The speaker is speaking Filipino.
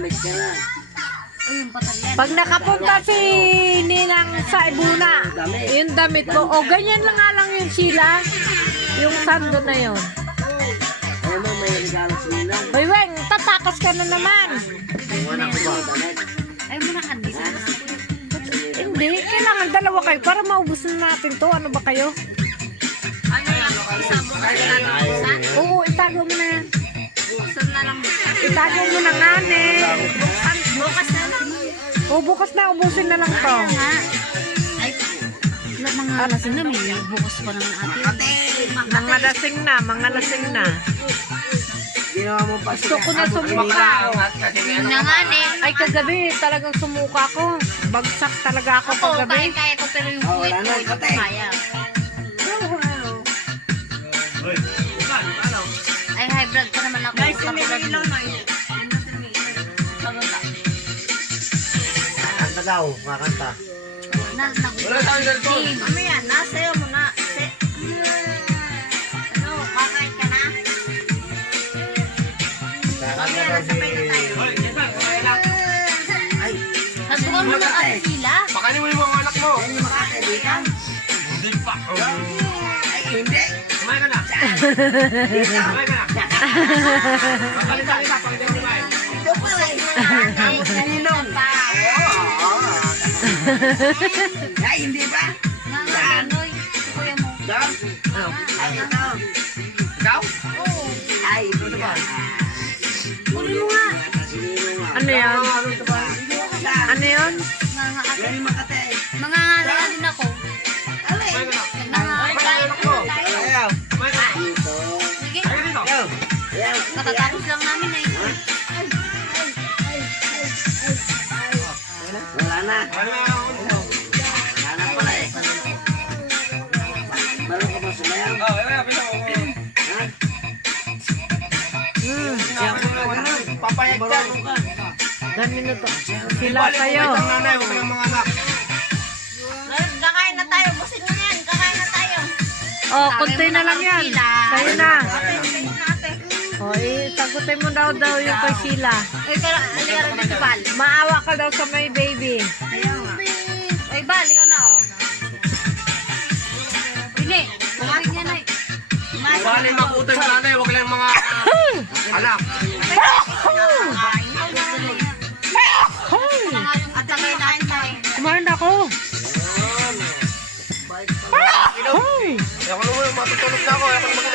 damage ka na. Pag nakapunta si Ninang sa Ibuna, yung damit mo, o ganyan lang nga lang yung sila, yung sando na yun. Ay mo, may regalo sa nila. Bay, Weng, tatakas ka na naman. Iwan ako ba? Damit. Ay, muna kandi sa Hindi, kailangan dalawa kayo para maubos na natin to. Ano ba kayo? ano lang, isabong ka na lang buksan. Oo, itago mo na yan. Buksan na lang buksan. Itago mo na nga, ne. Bukas na lang. O, bukas na, ubusin na lang to. Ay, mga lasing na, may bukas pa naman ate. Mga lasing na, mga lasing na. Ginawa mo pa Gusto ko na sumuka. Yun na nga eh. Ay, kagabi, talagang sumuka ko. Bagsak talaga ako Oo, kagabi. kaya ko pero yung buwit ko, hindi ko kaya. Ay, high blood pa naman ako. Guys, sinilay lang na yun. Kanta daw, makanta. Wala tayong ganito. Mamaya, nasayo mo na. Ano, kakain ka na? Mamaya, nasabay na tayo. Ay, Nasukan mo na kasi sila. Pakanin mo yung mga anak mo. yan yung makata, di ka? Hindi pa. Ay, hindi. Kumain ka na. Kumain ka na. Pagkalita, pagkalita. Ito pa eh. Kamot na ninong. Oo. Ay, hindi ba? Nanoy, kuya mo. Daw? Ay, ito. Ikaw? Oo. Ay, ito ba? Kunin mo nga. Ano yan? Ano yun? Yan yung makata eh. Mga ngala din ako. Alay. Nangangalain ko tayo. Ayaw. Kumain ka na. Dito. Sige, Ayaw dito. Ayaw. Ayaw. katatapos lang namin eh. Wala na. Ano na ako? Wala na pala eh. Meron ka ba sumayaw? Oh, wala, pila ko. Ha? Papayag ka. Ganun na to. Sila Balik mo kayo. itong nanay, huwag kayong mga anak. Kakain na tayo. Busin mo yan. Kakain na tayo. Oh, kunti na lang yan. Kayo na. Busin mo na ate. O, itagutin mo daw yung kay Sheila. Ay, aliyara din si Bal. Maawa ka daw sa may baby. Ay, Bal, ikaw na oh. Pili. Kumain niya na eh. Bali mabuti yung nanay, huwag lang mga anak. At lagay natin tayo. Kumain ako. Ay! Ako naman, matutulog na ako. Ako naman